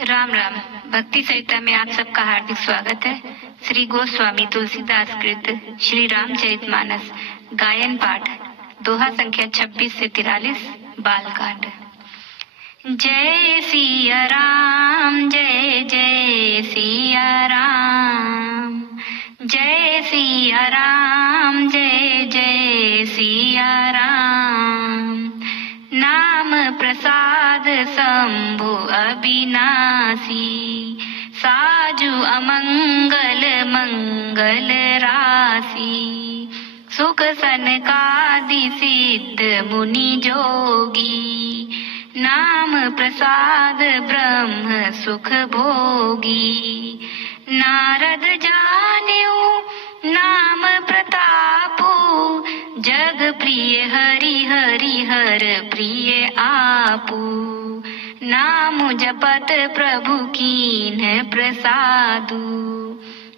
राम राम। भक्ति सहिता में आप सबका हार्दिक स्वागत है। श्री गोस्वामी तुलसीदास कृत श्री रामचरितमानस गायन पाठ दोहा संख्या 26 से 43 बालकांड। जय सिया राम, जय जय सिया राम, जय सिया राम, जय जय सिया राम। नाम प्रसाद शंभु अविनाशी, साजु अमंगल मंगल राशि। सुख सनकादि सिद्ध मुनि जोगी, नाम प्रसाद ब्रह्म सुख भोगी। नारद जान्यू नाम प्रतापु, जग प्रिय हरि हरि हर प्रिय आपू। नाम जपत प्रभु कीन्ह प्रसादु,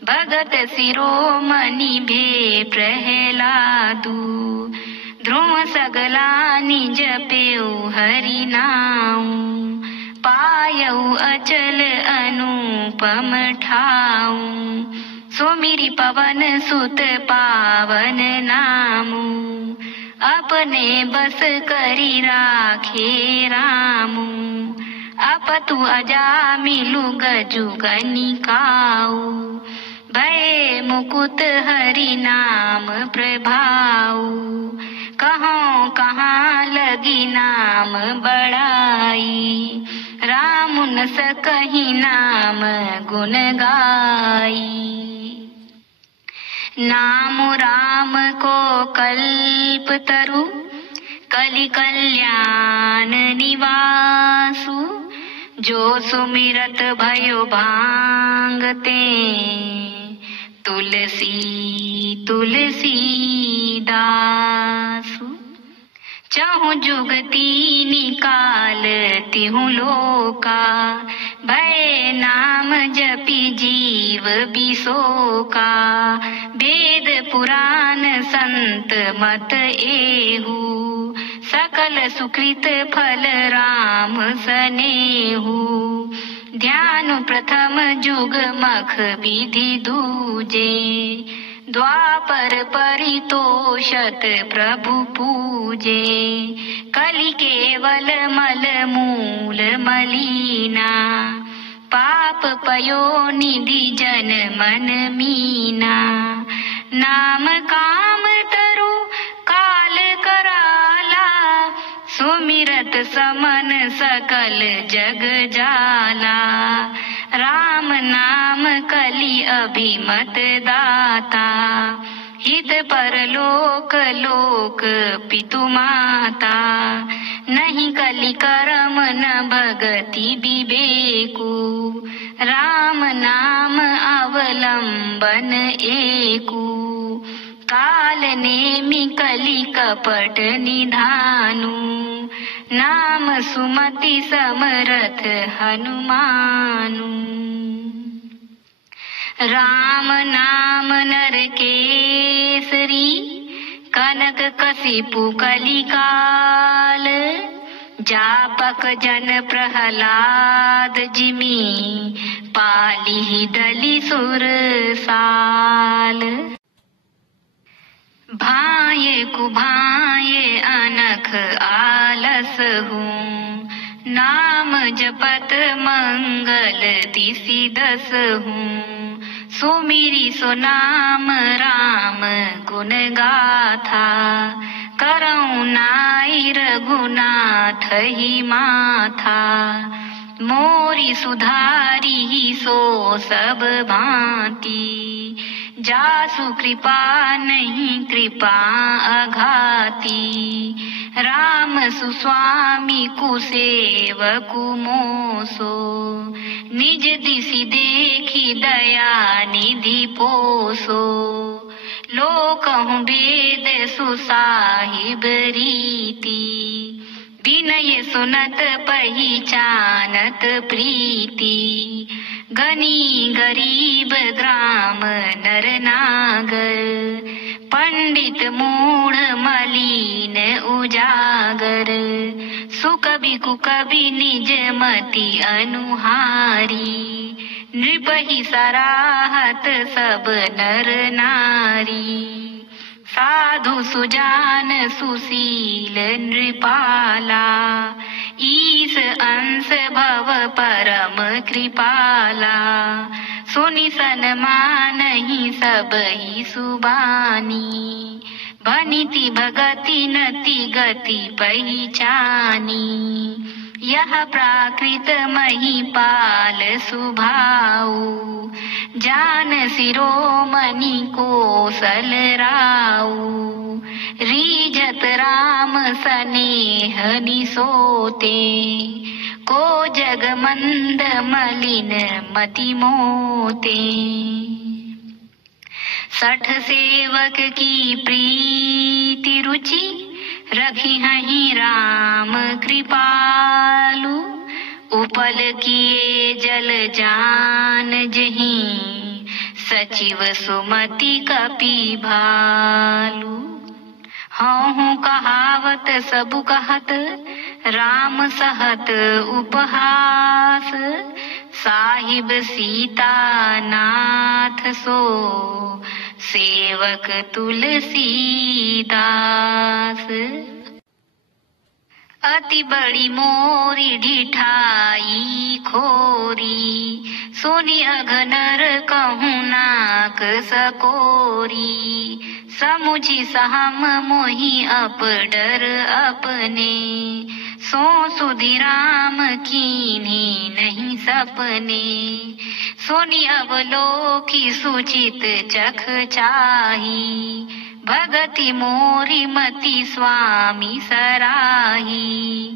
भगत शिरोमणि भे प्रहलादु। ध्रुव सगला निज पेउ हरि नाउ, पायउ अचल अनुपम ठाउ। सुमिरि पवन सुत पावन नामु, अपने बस करी राखे रामु। अपतु अजामिलु गजु गनिकाऊ, भय मुकुत हरि नाम प्रभाऊ। कहाँ कहाँ लगी नाम बड़ाई, राम न सकहि नाम गुण गाई। नाम राम को कल्प तरु, कलि कल्याण निवासु। जो सुमिरत भयो भांगते, तुलसी तुलसी दासु। चहु जुग तीनि काल तिहु लोका, भय नाम जपि जीव बिसोका। वेद पुराण संत मत एहु, सकल सुकृत फल राम सनेहु। ध्यान प्रथम जुग मख विधि दूजे, द्वापर परितोषत प्रभु पूजे। कलि केवल मल मूल मलीना, पाप पयो निधि जन मन मीना। नाम काम तरु काल कराला, सुमिरत समन सकल जग जाला। राम नाम कलि अभिमत दाता, हित परलोक लोक पितु माता। नहीं कलि करम न भगति विवेकु, राम नाम अवलंबन एकु। काल नेमि कलि कपट निधानु, नाम सुमति समरथ हनुमानु। राम नाम नर केसरी, कनक कसिपु कलिकाल। जापक जन प्रहलाद जिमि, पालिहि दलि सुर साल। भाये कुभाये अनख आलस हूँ, नाम जपत मंगल दिसि दस हूँ। सुमिरि सो नाम राम गुण गाथा, करऊँ नाई रघुनाथ ही माथा। मोरी सुधारी सो सब भांति, जासु कृपा नहीं कृपा अघाती। राम सुस्वामी कुसेवकु मोसो, निज दिसि देखी दया निधि पोसो। लोकहु वेद सुसाहिब रीति, विनय सुनत पहिचानत प्रीति। गनी गरीब ग्राम नर नागर, पंडित मूढ़ मलीन उजागर। सुकवि कुकवि निज मति अनुहारी, नृपहि सराहत सब नर नारी। साधु सुजान सुशील नृपाला, ईश अंश भव परम कृपाला। सुनि सन्मानहि सबहि सुबानी, भनिति भगति नति गति पहिचानी। यह प्राकृत महिपाल सुभाऊ, जान शिरोमणि कौशल राऊ। रीझत राम सनेह निसोते, को जग मंद मलिन मति मोते। सठ सेवक की प्रीति रुचि, रखी हहीं राम कृपालु। उपल किए जल जान जहीं, सचिव सुमति कपि भालु। हूँ कहावत सबु कहत, राम सहत उपहास। साहिब सीता नाथ सो, सेवक तुलसीदास। अति बड़ी मोरी ढिठाई खोरी, सुनि अघनर कहूँ नाक सकोरी। समुझि सहम मोहि अप डर अपने, सो सुधि राम कीन्ही नहीं सपने। सुनि अवलोकि सुचित चख चाही, भगति मोरी मति स्वामी सराही।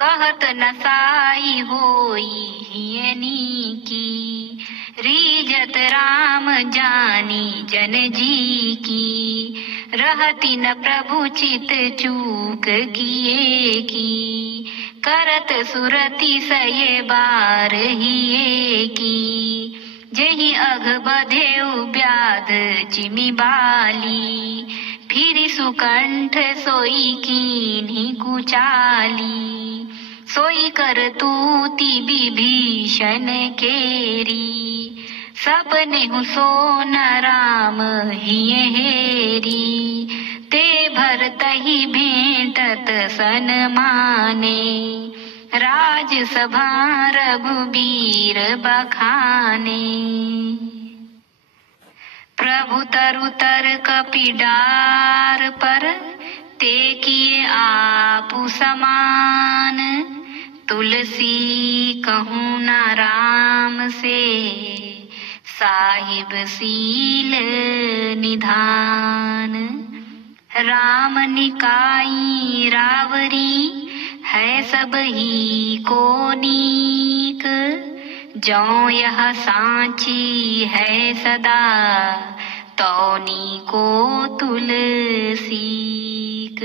कहत न साई होई हियनी की, रीझत राम जानी जन जी की। रहति न प्रभु चित चूक किए की, करत सुरति सये बार हिये की। जेहि अघ बधेउ व्याध जिमि बाली, फिरि सुकंठ सोई कीन्ही कुचाली। सोई कर तूति विभीषण केरी, सपने हु सोन राम हिये हेरी। ते भरतहि भेंटत सन माने, राजसभा रघुबीर बखाने। प्रभु तरु तर कपि डार पर, ते किए आपु समान। तुलसी कहूँ न राम से, साहिब सील निधान। राम निकाई रावरी, है सब ही को नीक। जौ यह सांची है सदा, तौनी को तुलसीक।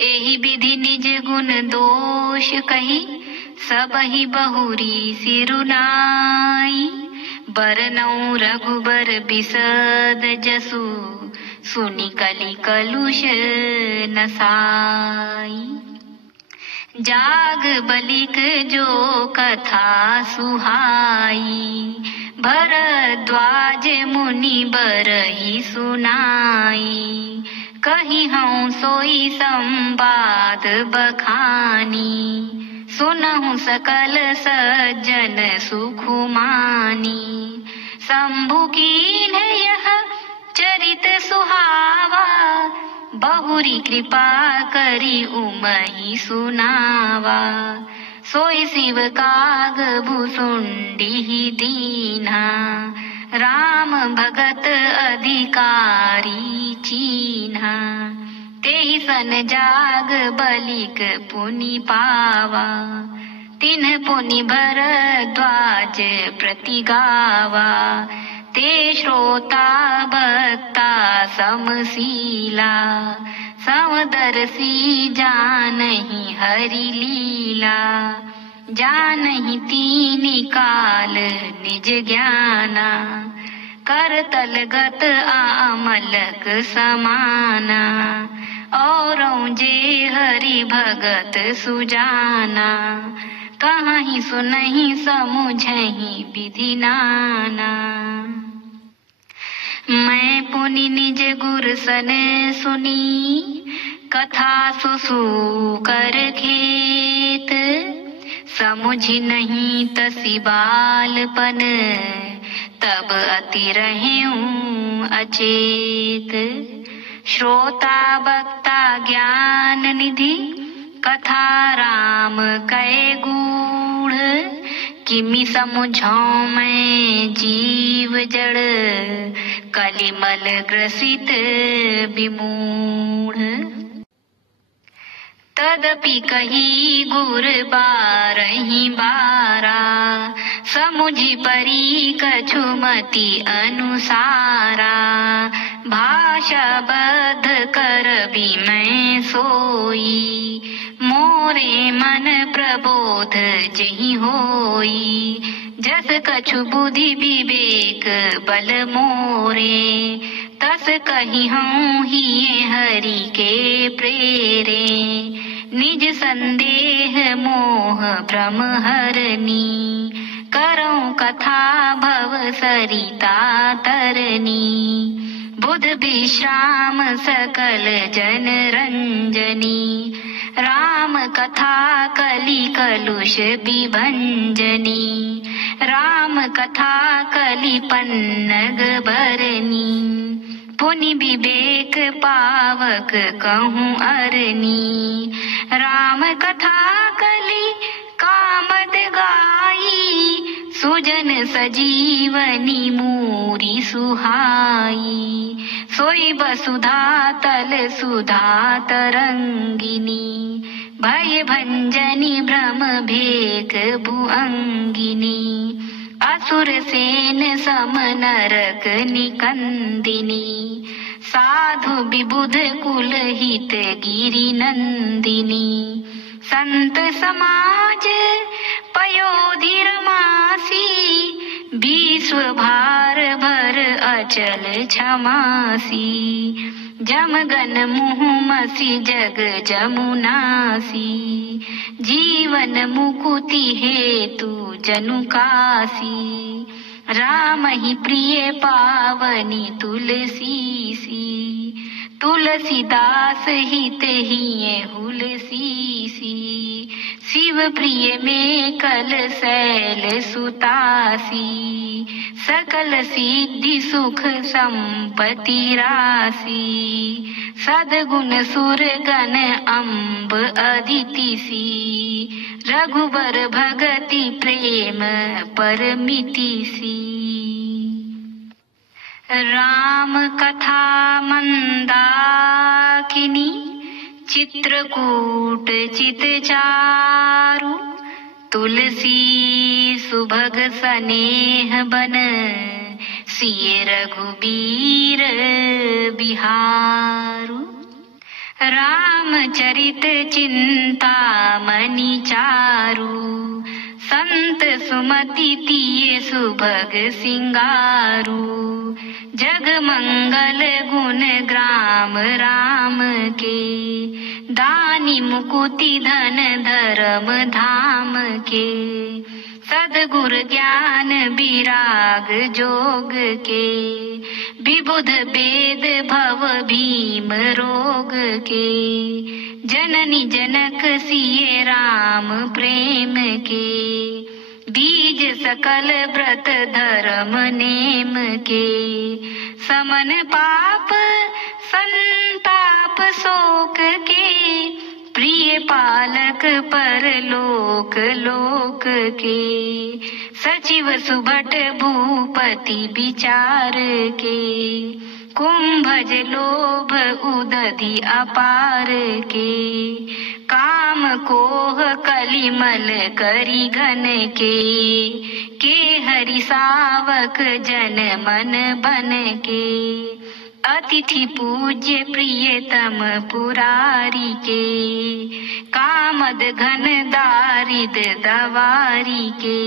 एहि विधि निज गुण दोष कही, सब ही बहुरी सिरुनाई। बरनऊ रघुबर बिसद जसु, सुनि कलि कलुष नसाई। जाग बलिक जो कथा सुहाई, भरद्वाज मुनि बरही सुनाई। कही हूँ सोई संवाद बखानी, सुनहु सकल सज्जन सुखुमानी। शंभु कीन यह चरित सुहावा, बहुरी कृपा करी उमहि सुनावा। सोई शिव काग भुसुंडी दीना, राम भगत अधिकारी चीन्हा। तेहि सन जाग बलिक पुनि पावा, तिन्ह पुनि भरद्वाज प्रति गावा। ते श्रोता भक्ता समशीला, समदर्शी जानहि हरि लीला। जानहि तीनि काल निज ज्ञाना, करतल गत आमलक समाना। औरों जे हरि भगत सुजाना, कहीं सुनहि समुझहि विधि नाना। मैं पुनि निज गुर सन सुनी, कथा सुसु कर खेत, समुझि नहीं तसि बालपन, तब अति रहेऊं अचेत। श्रोता वक्ता ज्ञान निधि, कथा राम कै गूढ़, किमि समुझाऊं मैं जीव जड़, कलिमल ग्रसित विमूढ़। तदपि कही गुर बारहि बारा, समुझि परी कछु मति अनुसारा। भाषा बद्ध करबि मैं सोई, मोरे मन प्रबोध जहि होई। जस कछु बुद्धि विवेक बल मोरे, तस कही हूँ हिये हरि के प्रेरे। निज संदेह मोह भ्रम हरनी, करऊं कथा भव सरिता तरनी। बुध विश्राम सकल जन रंजनी, राम कथा कलि कलुष विभंजनी। राम कथा कलि पन्नग भरनी, पुनि विवेक पावक कहूँ अरनी। राम कथा कलि कामद गाई, सुजन सजीवनी मूरी सुहाई। सोई वसुधा तल सुधा तरंगिनी, भय भंजनी भ्रम भेक भुअंगिनी। असुर सेन सम नरक निकंदिनी, साधु विबुध कुल हित गिरि नंदिनी। संत समाज पयोधि रमासी, विश्व भार भर अचल क्षमासी। जमगन मुँह मसी जग जमुनासी, जीवन मुकुति हेतु जनु कासी। राम ही प्रिय पावनी तुलसी सी, तुलसीदास हित हिये हुलसी सी। शिव प्रिय में कल शैल सुतासी, सकल सिद्धि सुख संपत्ति राशि। सद्गुण सुर गण अम्ब अदिति सी, रघुबर भगति प्रेम परमिति सी। राम कथा मंदाकिनी, चित्रकूट चित चारु। तुलसी सुभग सनेह बन, सिय रघुबीर बिहारु। रामचरित चिंता मणि चारु, संत सुमति तिये सुभग सिंगारू। जग मंगल गुण ग्राम राम के, दानी मुकुति धन धर्म धाम के। सद्गुर ज्ञान विराग जोग के, विबुध वेद भव भीम रोग के। जननी जनक सिए राम प्रेम के, बीज सकल व्रत धर्म नेम के। समन पाप संताप शोक के, प्रिय पालक पर लोक लोक के। सचिव सुभट भूपति विचार के, कुंभज लोभ उदधि अपार के। काम कोह कलिमल करी घन के हरि सावक जन मन बन के। अतिथि पूज्य प्रियतम पुरारी के, कामद घन दारिद दवारी के।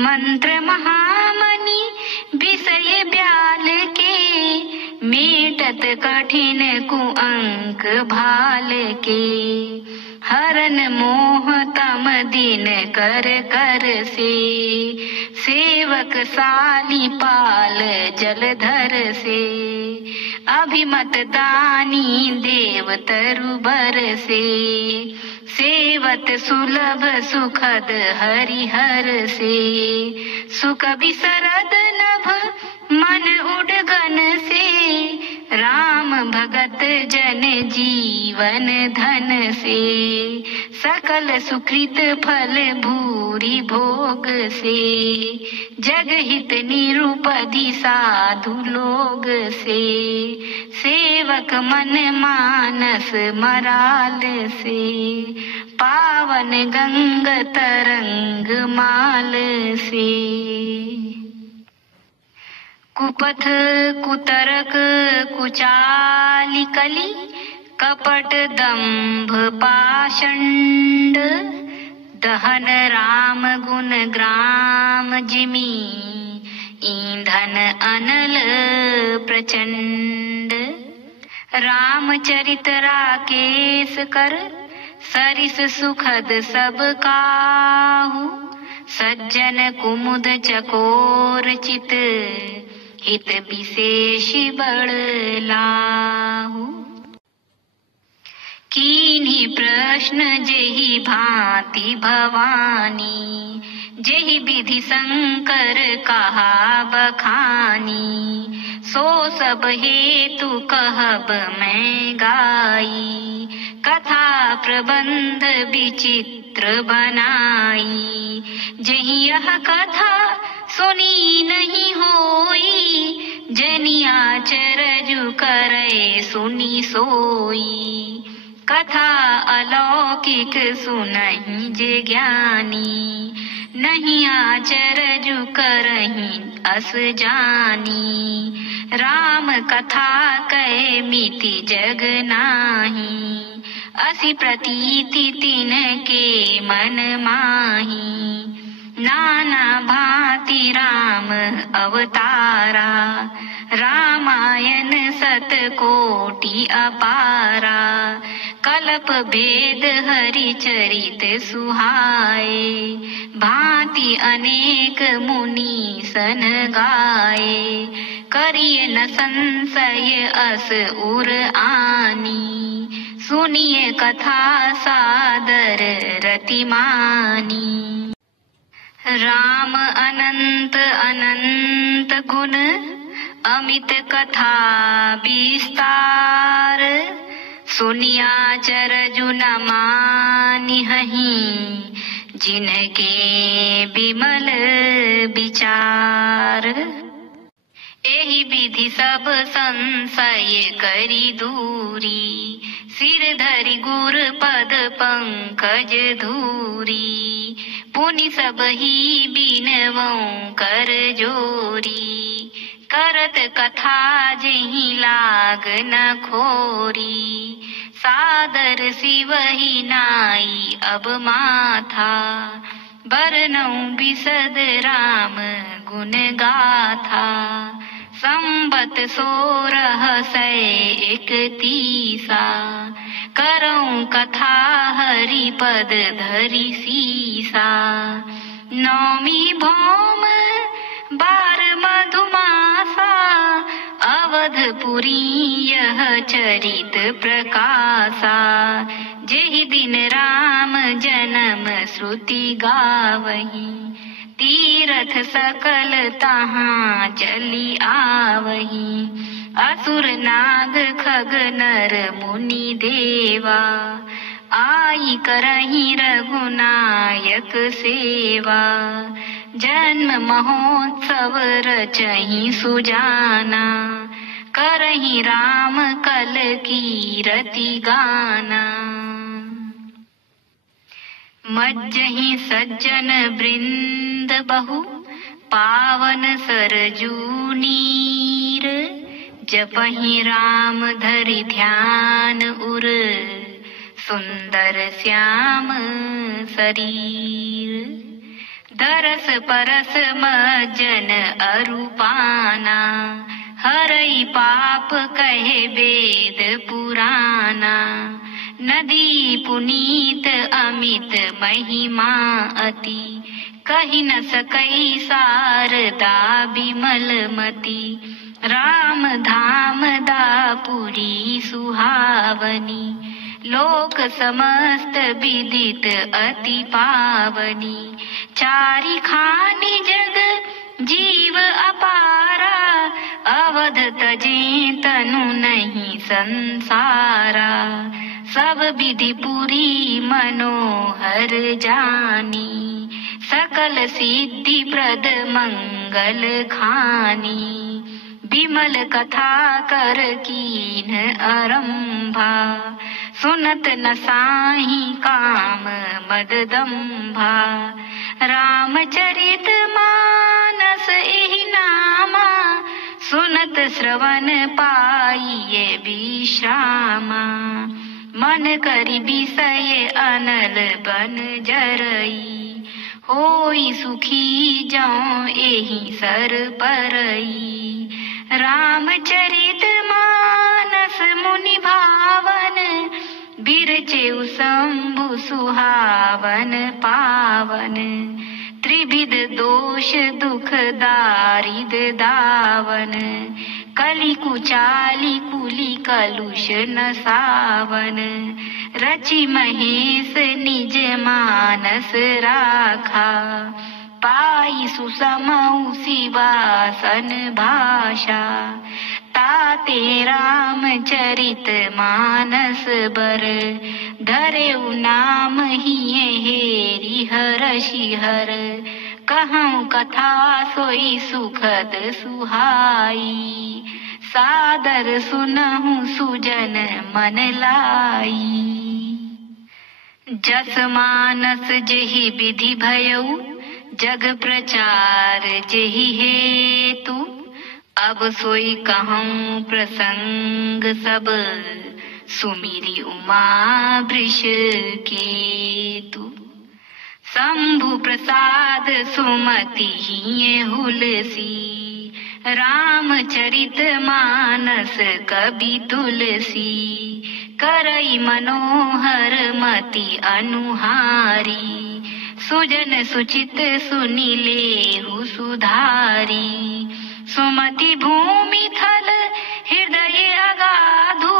मंत्र महामणि विषय ब्याल के, मेटत कठिन कुअंक भाल के, हरन मोह तम दिन कर कर से, सेवक साली पाल जलधर से, अभिमत दानी देव तरुबर से, सेवत सुलभ सुखद हरिहर से, सुख बिसरद नभ मन उडगन से, राम भगत जन जीवन धन से, सकल सुकृत फल भूरि भोग से, जगहित निरुपधि साधु लोग से, सेवक मन मानस मराल से, पावन गंग तरंग माल से। कुपथ कुतरक कुचाली कली, कपट दंभ पाषंड, दहन राम गुण ग्राम जिमी, ईंधन अनल प्रचंड। रामचरित राकेश कर, सरिस सुखद सब काहू, सज्जन कुमुद चकोर चित, हित विशेष बड़ लाहू। कीन्ही प्रश्न जेहि भांति भवानी, जेहि विधि शंकर कहा बखानी, सो सब हेतु कहब मैं गाई, कथा प्रबंध विचित्र बनाई। जेहि यह कथा सुनी नहीं होई, जनिया चरजु करे सुनी सोई। कथा अलौकिक सुनहि जे ज्ञानी, नहीं आचरजु करहि अस जानी। राम कथा कै मिति जग नाही, असि प्रतीति तिन के मन माही। नाना भांति राम अवतारा, रामायण सत कोटि अपारा। कल्प भेद हरि चरित सुहाए, भांति अनेक मुनि सन गाए। करिय न संशय अस उर आनी, सुनिए कथा सादर रति मानी। राम अनंत अनंत गुण, अमित कथा विस्तार। सुनिया चरजु न मानिहहि, जिनके बिमल विचार। एहि विधि सब संशय करी दूरी, सिर धरि गुर पद पंकज धूरी। पुनि सब ही बिनवऊं कर जोरी, करत कथा जेहि लाग न खोरी। सादर सिवहि नाई अब माथा, बरनऊं बिसद राम गुण गाथा। संबत 1631, करऊं कथा हरि पद धरि सीसा। नौमी भौम 12 मधुमासा, अवधपुरी यह चरित प्रकाशा। जेहि दिन राम जन्म श्रुति गावही, तीरथ सकल तहाँ चली आवही। असुर नाग खग नर मुनि देवा, आई करहि रघुनायक सेवा। जन्म महोत्सव रचहि सुजाना, करहि राम कल कीरति गाना। मज्जहि सज्जन वृंद बहु, पावन सरजू नीर। जपहि राम धरि ध्यान उर, सुंदर श्याम शरीर। दरस परस मज्जन अरूपाना, हरई पाप कहे वेद पुराना, नदी पुनीत अमित महिमा अति, कही न सकई शारदा बिमल मति, राम धाम दापुरी सुहावनी, लोक समस्त विदित अति पावनी, चारि खानि जग जीव अपारा, अवध तजे तनु नहीं संसारा, सब विधि पुरी मनोहर जानी, सकल सिद्धि प्रद मंगल खानी, विमल कथा कर कीन आरंभा, सुनत न साही काम मद दंभा, रामचरित मानस एहि नामा, सुनत श्रवण पाइये विश्रामा, मन करि विषय अनल बन जरई, होई सुखी जौ एहि सर परई, रामचरित मानस मुनि भावन, बिरचेउ शंभु सुहावन पावन, त्रिविध दोष दुख दारिद दावन, कलि कुचाली कुली कलुष न सावन, रचि महेश निज मानस राखा, पाई सुसमउ शिवासन भाषा, ताते रामचरित मानस बर, धरेउ नाम हिये हेरि हरषि हर, कहूँ कथा सोई सुखद सुहाई, सादर सुनहु सुजन मन लाई, जस मानस जेहि विधि भयउ, जग प्रचार जेहि हेतु, अब सोई कहूँ प्रसंग सब, सुमिरि उमा वृष केतु, शंभु प्रसाद सुमति हिये हुलसी, रामचरित मानस कवि तुलसी, करई मनोहर मति अनुहारी, सुजन सुचित सुनि लेहु सुधारी, सुमति भूमि थल हृदय अगाधु,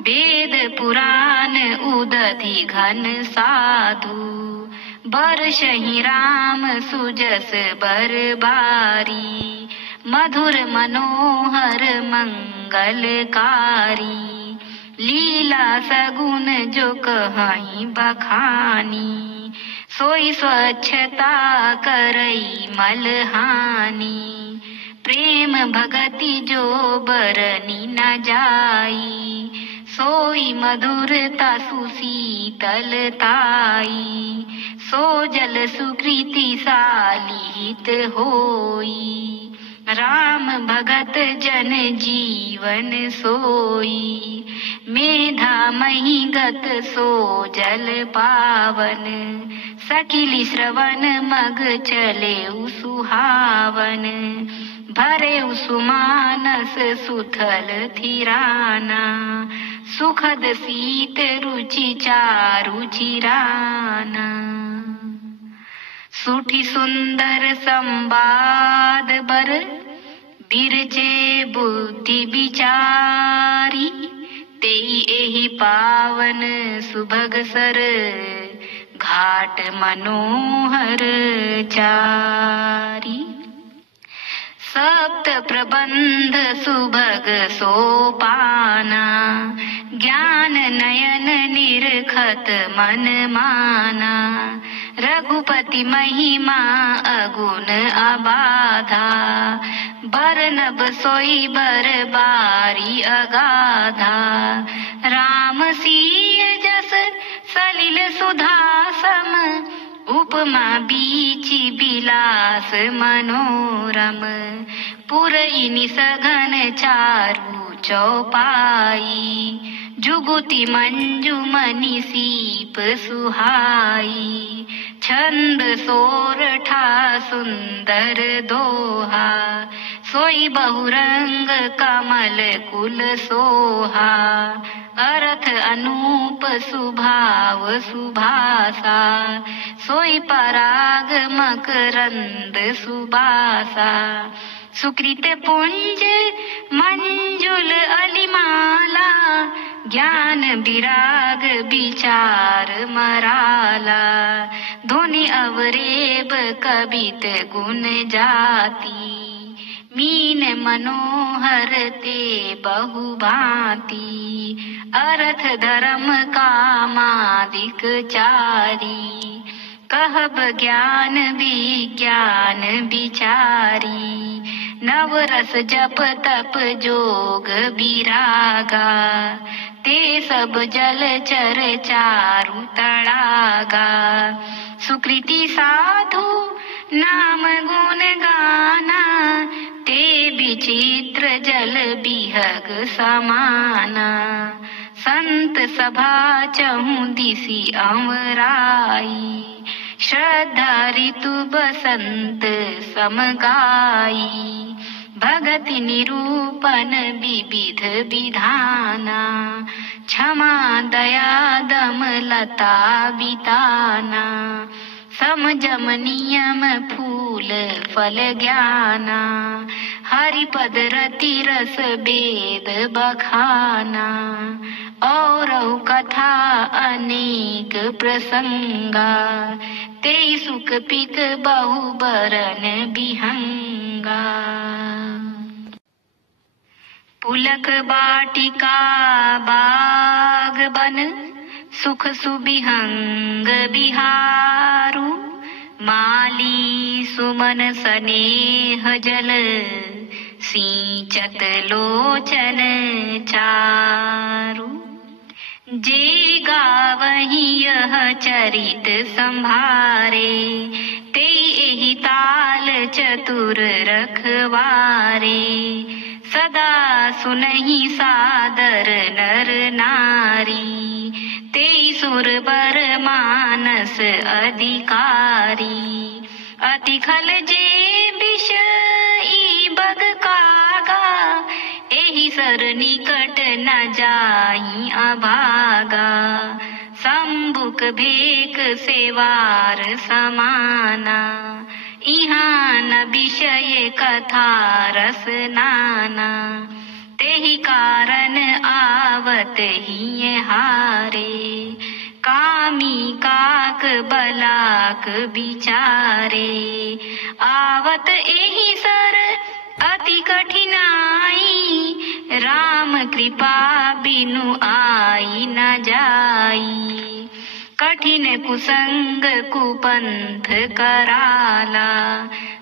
वेद पुराण उदधि घन साधु, बरसहि राम सुजस बरबारी, मधुर मनोहर मंगलकारी, लीला सगुन जो कहीं बखानी, सोई स्वच्छता करई मलहानी, प्रेम भगति जो बरनी न जाई, सोई मधुरता सुशीतलताई, सो जल सुकृति सालिहित होई, राम भगत जन जीवन सोई, मेधा मही गत सो जल पावन, सकिली श्रवण मग चले सुहावन, भरे सुमानस सुथल थिराना, सुखद सीत रुचि चारु चिराना, सुठी सुंदर संवाद बर, बिरचे बुद्धि विचारी, तेई एहि पावन सुभग सर, घाट मनोहर चारी, सप्त प्रबंध सुभग सोपाना, ज्ञान नयन निरखत मन माना, रघुपति महिमा अगुण अबाधा, बरनब सोई बरबारी अगाधा, राम सीय जस सलिल सुधासम, उपमा बीची बिलास मनोरम, पुरई सघन चारु चौपाई, जुगुति मंजु मनि सीप सुहाई, छंद सोरठा सुंदर दोहा, सोई बहुरंग कमल कुल सोहा, अरथ अनूप सुभाव सुभासा, सोई पराग मकरंद सुबासा। सुकृत पुंज मंजुल अलिमाला, ज्ञान विराग विचार मराला, धुनि अवरेब कबित गुण जाति, मीन मनोहर ते बहुभांति, अर्थ धर्म कामादिक चारी, कहब ज्ञान विज्ञान विचारी, नवरस जप तप जोग विरागा, ते सब जल चर चारु तड़ागा। सुकृति साधु नाम गुण गाना, ते विचित्र जल बिहग समाना, संत सभा चहु दिसि अमराई, श्रद्धा ऋतु बसंत समगाई, भगति निरूपण विविध विधाना, क्षमा दया दम लता बिताना, समझम नियम फूल फल ज्ञाना, हरिपद रति रस वेद बखाना, और कथा अनेक प्रसंगा, ते सुख पिक बहु बरन बिहंगा। पुलक बाटिका बाग बन, सुख सुबिहंग बिहारू, माली सुमन स्नेह जल, सिंचत लोचन चारु, जे गावहि यह चरित संभारे, ते एहि ताल चतुर रखवारे, सदा सुनहि सादर नर नारी, ते सुर बर मानस अधिकारी, अति खल जे विष ई बग कागा, एहि सर निकट न जाई अभागा, संबुक भेक सेवार समाना, इहाँ न विषय कथा रस नाना, तेहि कारण आवत ही हारे, कामी काक बलाक विचारे, आवत एहि सर अति कठिनाई, राम कृपा बिनु आई न जाई, कठिन कुसंग कुपंथ कराला,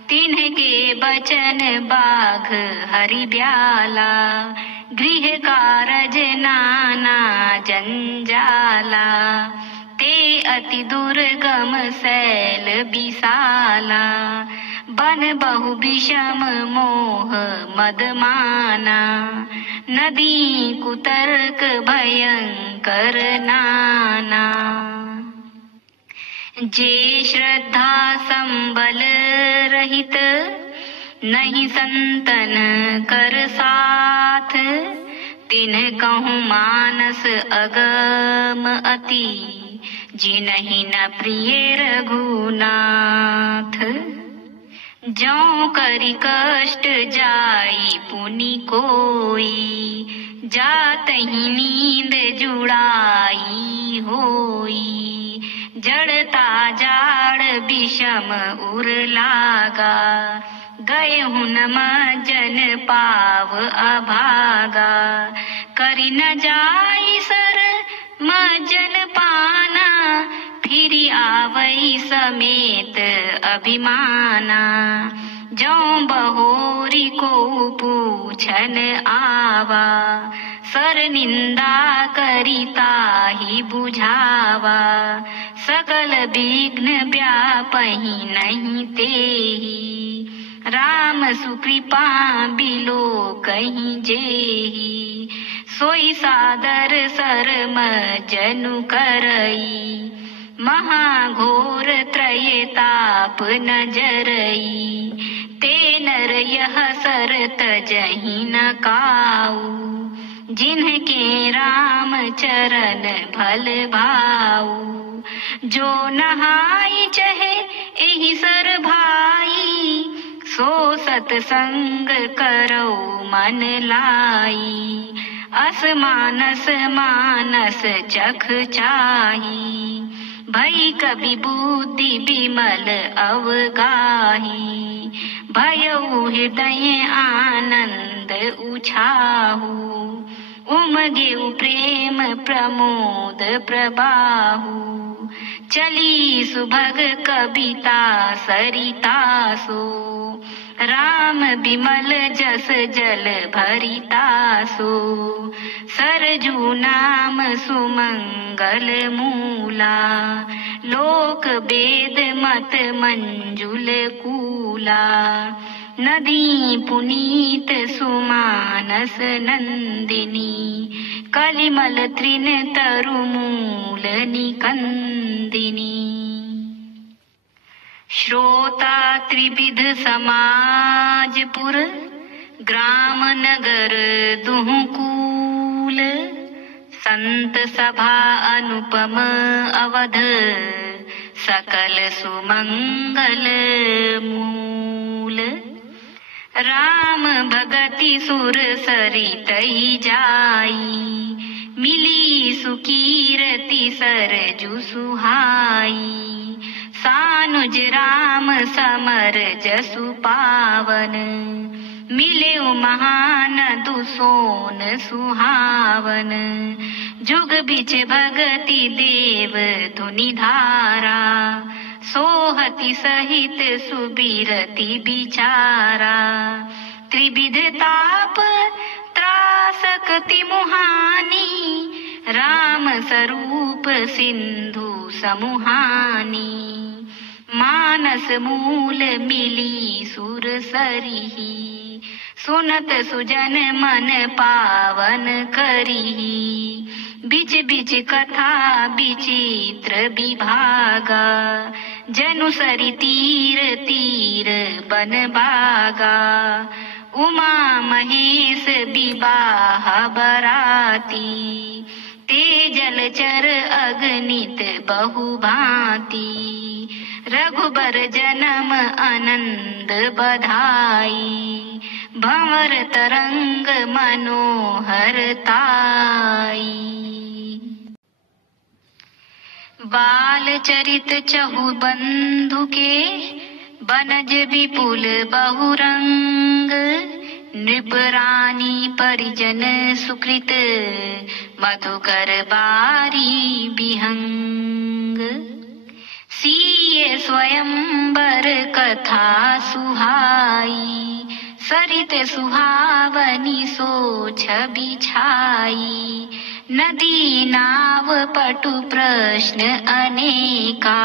तिन्हके बचन बाघ हरि ब्याला, गृह कारज नाना जंजाला, ते अति दुर्गम शैल विशाला, बन बहु विषम मोह मदमाना, नदी कुतर्क भयंकर नाना, जे श्रद्धा संबल रहित, नहीं संतन कर साथ, तिन्ह कहूँ मानस अगम अति, जिनहि न प्रिय रघुनाथ, जौ करि कष्ट जाई पुनि कोई, जातहि नींद जुड़ाई होई, जड़ता जाड़ विषम उर लागा, गए हुन मजन पाव अभागा, करि न जाई सर मजन पाना, फिरि आवई समेत अभिमाना, जौ बहोरी को पूछन आवा, सर निंदा करिता ही बुझावा, सकल विघ्न व्यापहि नहीं तेहि, राम सुकृपा बिलो कहीं जेहि, सोई सादर सरम जनु करई, महाघोर त्रय ताप न जरई, ते नर यह सरत जहीं न काऊ, जिनके राम चरण भल भाऊ। जो नहाई चहे एहि सर भाई, सो सतसंग करो मन लाई। अस मानस मानस चख चाही, भई कवि बुद्धि विमल अवगाही। भयउ हृदय आनंद उछाहू, उमगेउ प्रेम प्रमोद प्रबाहू। चली सुभग कविता सरिता सो, राम विमल जस जल भरिता सो। सरजू नाम सुमंगल मूला, लोक वेद मत मंजुल कूला। नदी पुनीत सुमानस नंदिनी, कलिमल तृण तरुमूल निकंदिनी। श्रोता त्रिविध समाजपुर, ग्राम नगर दुहु कूल। संत सभा अनुपम अवध, सकल सुमंगल मूल। राम भगति सुर सरितहि जाई, मिली सुकीरति सरजु सुहाई। सानुज राम समर जसु पावन, मिलेउ महानदु सोन सुहावन। जुग बिच भगति देव धुनि धारा, सोहति सहित सुबीरति बिचारा। त्रिविध ताप त्रासकति मुहानी, राम स्वरूप सिंधु समुहानी। मानस मूल मिली सुर सरिही, सुनत सुजन मन पावन करिही। बिच बिच कथा विचित्र विभागा, जनु सरि तीर तीर बन बागा। उमा महेश विवाह बराती, तेजल चर अगणित बहु भांति। रघुबर जन्म आनंद बधाई, भंवर तरंग मनोहर ताई। बाल चरित चहु बंधु के, बनज विपुल बहुरंग। नृप रानी परिजन सुकृत, मधुकर बारी बिहंग। सीये स्वयंवर कथा सुहाई, सरित सुहावनी सो छवि छाई। नदी नाव पटु प्रश्न अनेका,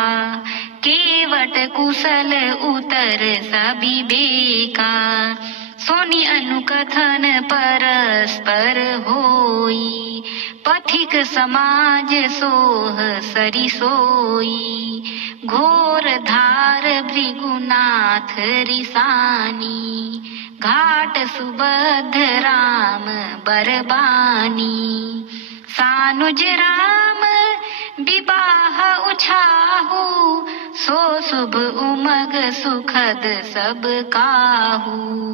केवट कुशल उत्तर सविवेका। सोनि अनुकथन परस्पर होई, पथिक समाज सोह सरि सोई। घोर धार भृगुनाथ रिसानी, घाट सुबध राम बरबानी। सानुज राम विवाह उछाहू, सो शुभ उमग सुखद सब काहू।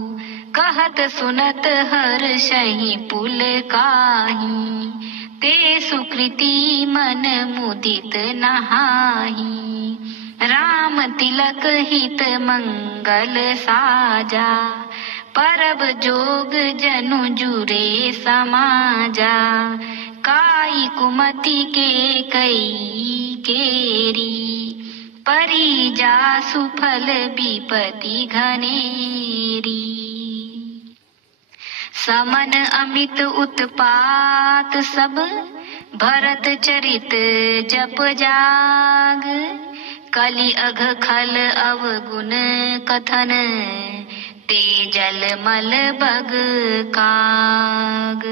कहत सुनत हर्षहि पुलकाहि, ते सुकृति मन मुदित नहाहि। राम तिलक हित मंगल साजा, परब जोग जनु जुरे समाजा। काई कुमति के कई केरी, परिजा सुफल विपति घनेरी। समन अमित उत्पात सब, भरत चरित जप जाग। कलि अघ खल अवगुण कथन, तेजल मल बग काग।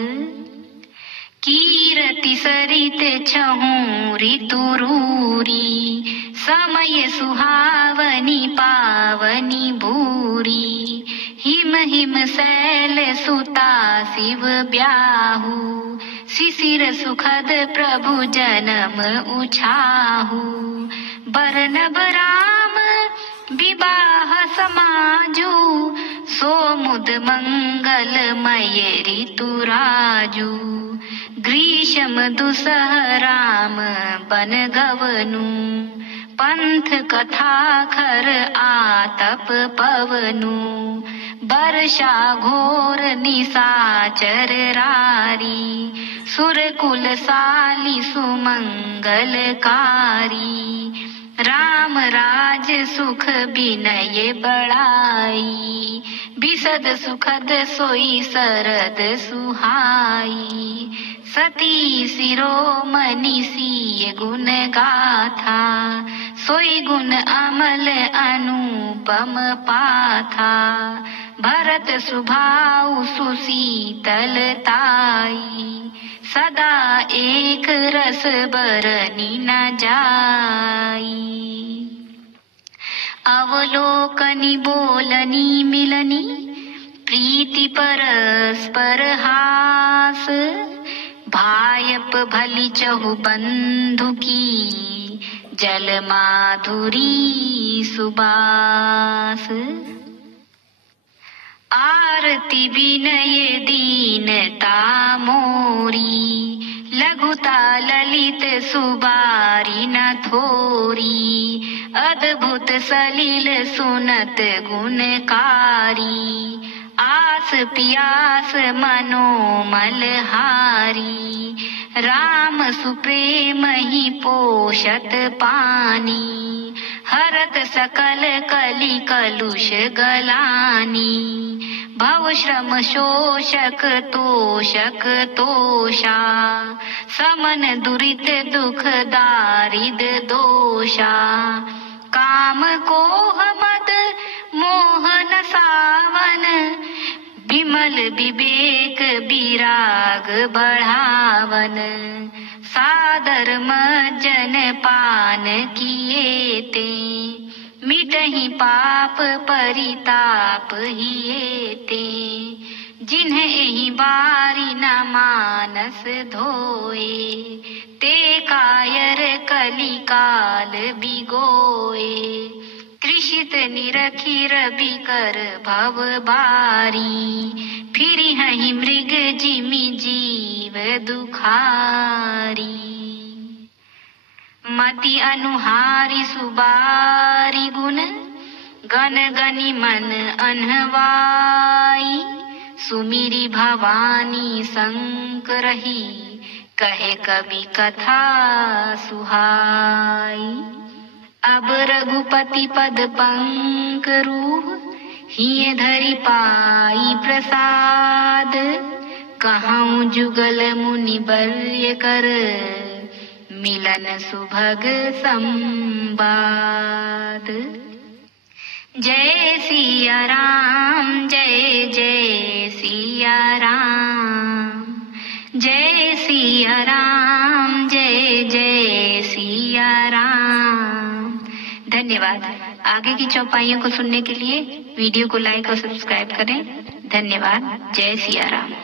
कीरति सरित छहु ऋतु रूरी, समय सुहावनी पावनी भूरी। हिम भीमशैल सुता शिव ब्याहु, शिशिर सुखद प्रभु जन्म उछाहु। बरनब राम विवाह समाजु, सोमुद मंगलमय ऋतुराजु। ग्रीष्म दुसह राम बन गवनु, पंथ कथा खर आतप पवनु। वर्षा घोर निशाचर रारी, सुरकुल साली सुमंगलकारी। राम राज सुख विनय बड़ाई, बिसद सुखद सोई सरद सुहाई। सती शिरोमणि सिय गुण गाथा, सोई गुण अमल अनुपम पाथा। भरत सुभाउ सुशीतलताई, सदा एक रस बरनी न जाई। अवलोकनी बोलनी मिलनी, प्रीति परस्पर हास। भायप भली चहु बंधु की, जल माधुरी सुबास। आरती विनय दीनता मोरी, लघुता ललित सुबारी न थोरी। अद्भुत सलिल सुनत गुणकारी, आस पियास मनोमल हारी। राम सुप्रेम ही पोषत पानी, हरत सकल कलि कलुष गलानी। भव श्रम शोषक तोषक तोषा, समन दुरित दुख दारिद दोषा। काम कोह मद मोहन सावन, विमल विवेक विराग बढ़ावन। सादर मज्जन पान किए ते, मिटहि पाप परिताप हिए ते। जिन्हें एहि बारी न मानस धोए, ते कायर कलि काल बिगोए। त्रिषित निरखी रवि कर भव बारी, फिरि हहि मृग जिमि जीव दुखारी। मति अनुहारी सुबारी गुण, गण गनि मन अनहवाई। सुमिरी भवानी संक रही, कहे कवि कथा सुहाई। अब रघुपति पद पंकरू, हिय धरि पाई प्रसाद। कहऊँ जुगल मुनि वर्य कर, मिलन सुभग संवाद। जय सिया राम जय जय सिया राम, जय सिया राम जय जय सिया राम। धन्यवाद। आगे की चौपाइयों को सुनने के लिए वीडियो को लाइक और सब्सक्राइब करें। धन्यवाद। जय सिया राम।